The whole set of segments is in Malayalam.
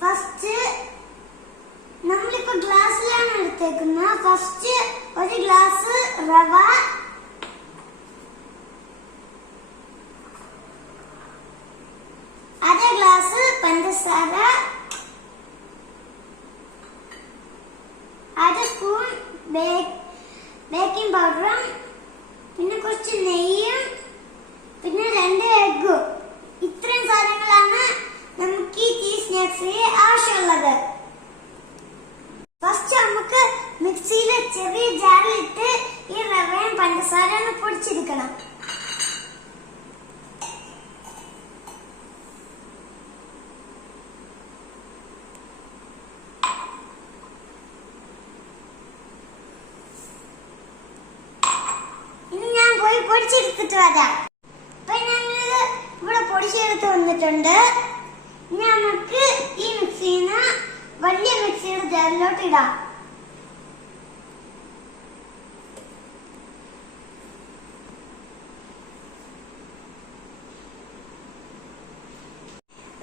ഫസ്റ്റ് നമ്മളിപ്പോ ഗ്ലാസ്സിലാണ് എടുത്തേക്കുന്നത്. ഫസ്റ്റ് ഒരു ഗ്ലാസ് റവ, അര ഗ്ലാസ് പഞ്ചസാര, അര സ്പൂൺ ബേക്കിംഗ് പൗഡറും, പിന്നെ കുറച്ച് നെയ്യും, പിന്നെ 2 എഗ്ഗും. ഇത്രയും സാധനങ്ങളാണ് നമുക്ക് ഈ ടീ സ്നാക്സിൽ ആവശ്യമുള്ളത്. ഫസ്റ്റ് നമുക്ക് മിക്സിയിലെ ചെറിയ ജാറിലിട്ട് ഈ റവയും പഞ്ചസാരയും പൊടിച്ചെടുക്കണം. ഇനി ഞാൻ പോയി പൊടിച്ചെടുത്തിട്ട് വരാം. അപ്പൊ ഞാനിത് ഇവിടെ പൊടിച്ചെടുത്ത് വന്നിട്ടുണ്ട്. ഇനി നമുക്ക് ഈ മിക്സിന്ന് വലിയ മിക്സിയുടെ ജാറിലോട്ട് ഇടാം.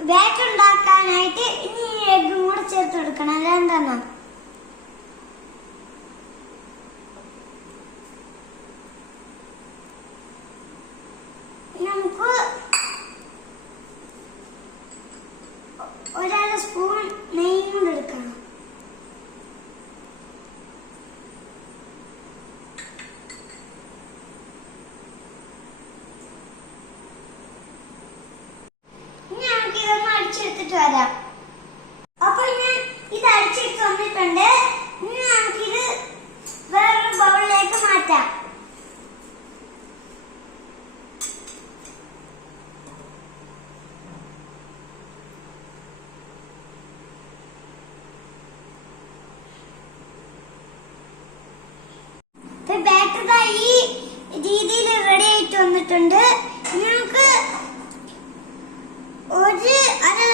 ബാറ്റർ ഉണ്ടാക്കാനായിട്ട് ഇനി എഗ്ഗും കൂടെ ചേർത്ത് കൊടുക്കണം. രണ്ടെണ്ണം. നമുക്ക് 1 സ്പൂൺ നെയ്യും കൂടെ എടുക്കണം. ഇനി നമുക്ക് ഇതൊന്ന് അടിച്ചെടുത്തിട്ട് വരാം. അപ്പൊ ഞാൻ ഇത് അടിച്ചെടുത്ത് വന്നിട്ടുണ്ട്. ഇനി നമുക്കിത് വേറൊരു ബൗളിലേക്ക് മാറ്റാം. ബാറ്റർ ഈ രീതിയിൽ റെഡി ആയിട്ട് വന്നിട്ടുണ്ട്. നമുക്ക് 1/2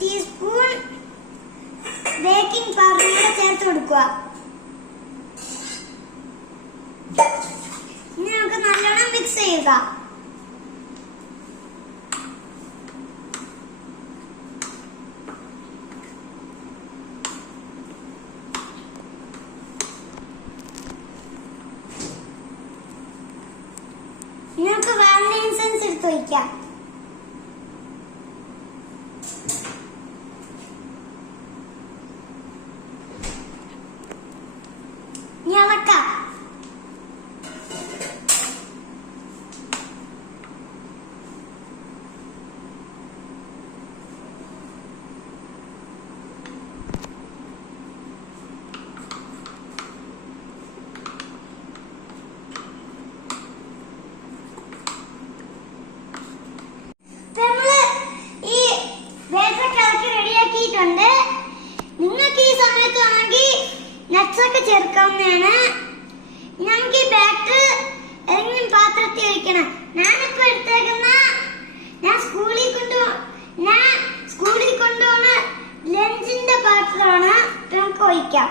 ടീസ്പൂൺ ബേക്കിംഗ് പൗഡർ കൂടെ ചേർത്ത് കൊടുക്കുക. ഇനി നമുക്ക് നല്ലോണം മിക്സ് ചെയ്യുക. നമുക്ക് വാനില എസൻസ് എടുത്ത് ഒഴിക്കാം. ഇളക്കാം. നിങ്ങൾക്ക് ഈ സമയത്ത് വേണമെങ്കിൽ നട്ട്സ് ഒക്കെ ചേർക്കാവുന്നതാണ്. നമുക്ക് ഈ ബാറ്റർ ഏതെങ്കിലും പാത്രത്തിൽ ഒഴിക്കണം. ഞാനിപ്പോ എടുത്തേക്കുന്ന ഞാൻ സ്കൂളിൽ കൊണ്ടുപോകുന്ന ലഞ്ചിന്റെ പാത്രമാണ്. നമുക്ക് ഒഴിക്കാം.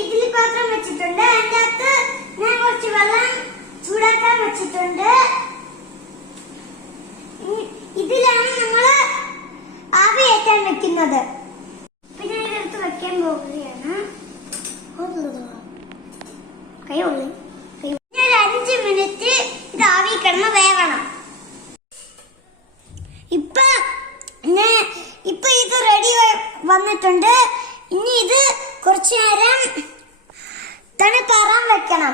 ഇഡ്ഡലി പാത്രം വെച്ചിട്ടുണ്ട്. അതിന്റെ അകത്ത് ഞാൻ കുറച്ച് വെള്ളം ചൂടാക്കാൻ വെച്ചിട്ടുണ്ട്. ഇതിലാണ് നമ്മള് ആവി കയറ്റാൻ വെക്കുന്നത്. പിന്നെ ഇതെടുത്ത് വെക്കാൻ പോവുകയാണ്. ഒരു 5 മിനിറ്റ് ഇത് ആവി കിടന്ന് വേവണം. ഇപ്പൊ ഇത് റെഡി വന്നിട്ടുണ്ട്. ഇനി ഇത് കുറച്ചു നേരം തണുപ്പാറാൻ വെക്കണം.